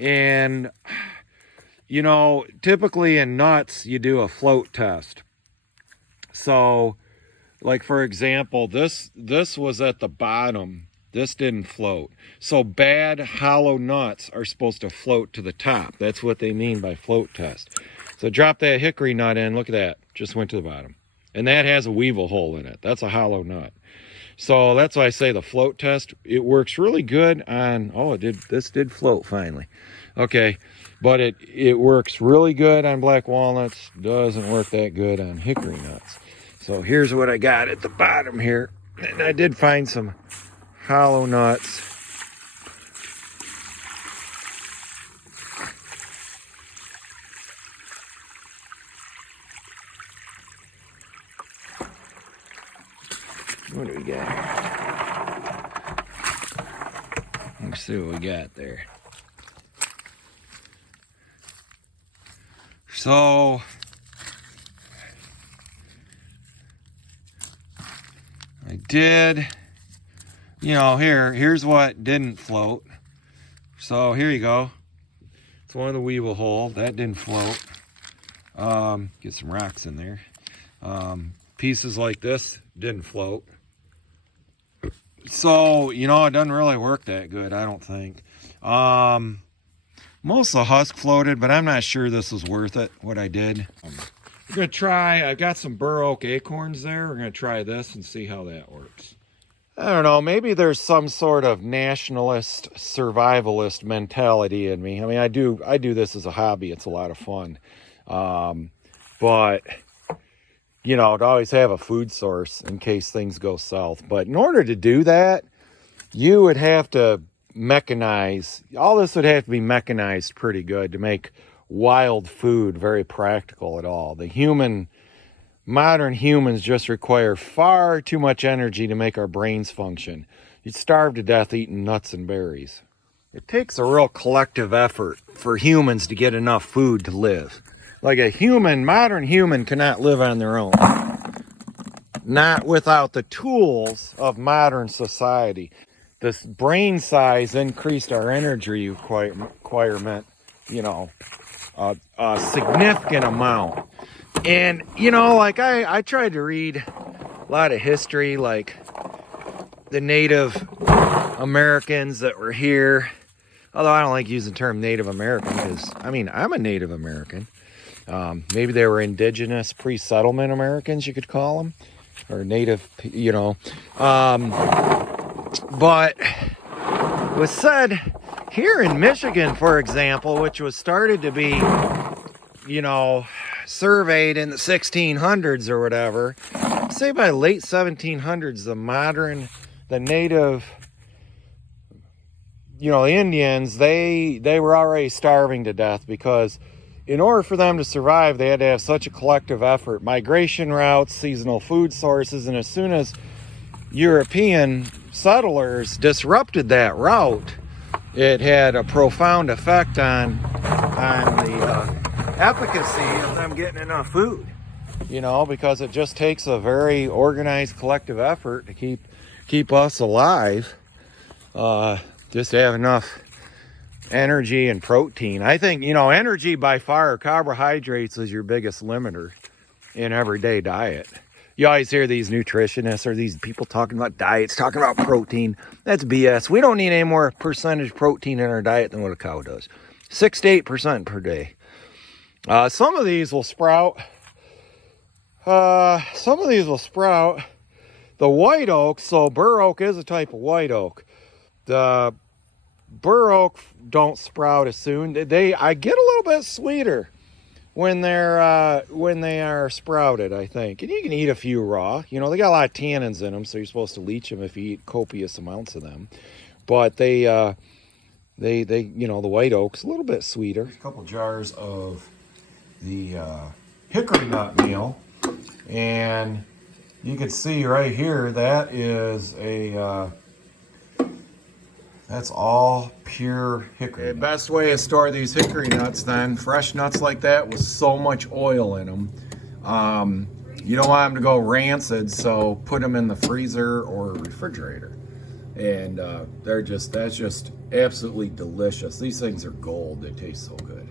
And, you know, typically in nuts, you do a float test. So, like for example, this was at the bottom. This didn't float. So bad hollow nuts are supposed to float to the top. That's what they mean by float test. So drop that hickory nut in. Look at that. Just went to the bottom. And that has a weevil hole in it. That's a hollow nut. So that's why I say the float test, it works really good on, oh, this did float finally. Okay, but it works really good on black walnuts. Doesn't work that good on hickory nuts. So here's what I got at the bottom here. And I did find some hollow nuts. What do we got? Let's see what we got there. So I did, you know, here's what didn't float. So here you go. It's one of the weevil hole. That didn't float. Get some rocks in there. Pieces like this didn't float. So, you know, it doesn't really work that good, I don't think. Most of the husk floated, but I'm not sure this was worth it, what I did. We're going to try, I've got some bur oak acorns there. We're going to try this and see how that works. I don't know, maybe there's some sort of nationalist, survivalist mentality in me. I mean, I do this as a hobby. It's a lot of fun. But, you know, to always have a food source in case things go south. But in order to do that, you would have to mechanize, all this would have to be mechanized pretty good to make wild food very practical at all. Modern humans just require far too much energy to make our brains function. You'd starve to death eating nuts and berries. It takes a real collective effort for humans to get enough food to live. Like modern human cannot live on their own. Not without the tools of modern society. This brain size increased our energy requirement, you know, a significant amount. And, you know, like I tried to read a lot of history, like the Native Americans that were here. Although I don't like using the term Native American because, I mean, I'm a Native American. Maybe they were indigenous pre-settlement Americans, you could call them. Or native, you know. But it was said here in Michigan, for example, which was started to be, you know, surveyed in the 1600s or whatever, say by late 1700s, the native, you know, Indians, they were already starving to death because in order for them to survive, they had to have such a collective effort, migration routes, seasonal food sources, and as soon as European settlers disrupted that route, it had a profound effect on the efficacy of them getting enough food, you know, because it just takes a very organized collective effort to keep us alive, just to have enough energy and protein. I think, you know, energy by far, carbohydrates is your biggest limiter in everyday diet. You always hear these nutritionists or these people talking about diets, talking about protein. That's BS. We don't need any more percentage protein in our diet than what a cow does. 6 to 8% per day. Some of these will sprout. The white oak, so bur oak is a type of white oak. The bur oak don't sprout as soon. I get a little bit sweeter when they are sprouted, I think. And you can eat a few raw. You know, they got a lot of tannins in them, so you're supposed to leach them if you eat copious amounts of them. But they you know, the white oak's a little bit sweeter. A couple jars of the hickory nut meal, and you can see right here that is that's all pure hickory. The best way to store these hickory nuts then, fresh nuts like that with so much oil in them, you don't want them to go rancid, so put them in the freezer or refrigerator. And that's just absolutely delicious. These things are gold. They taste so good.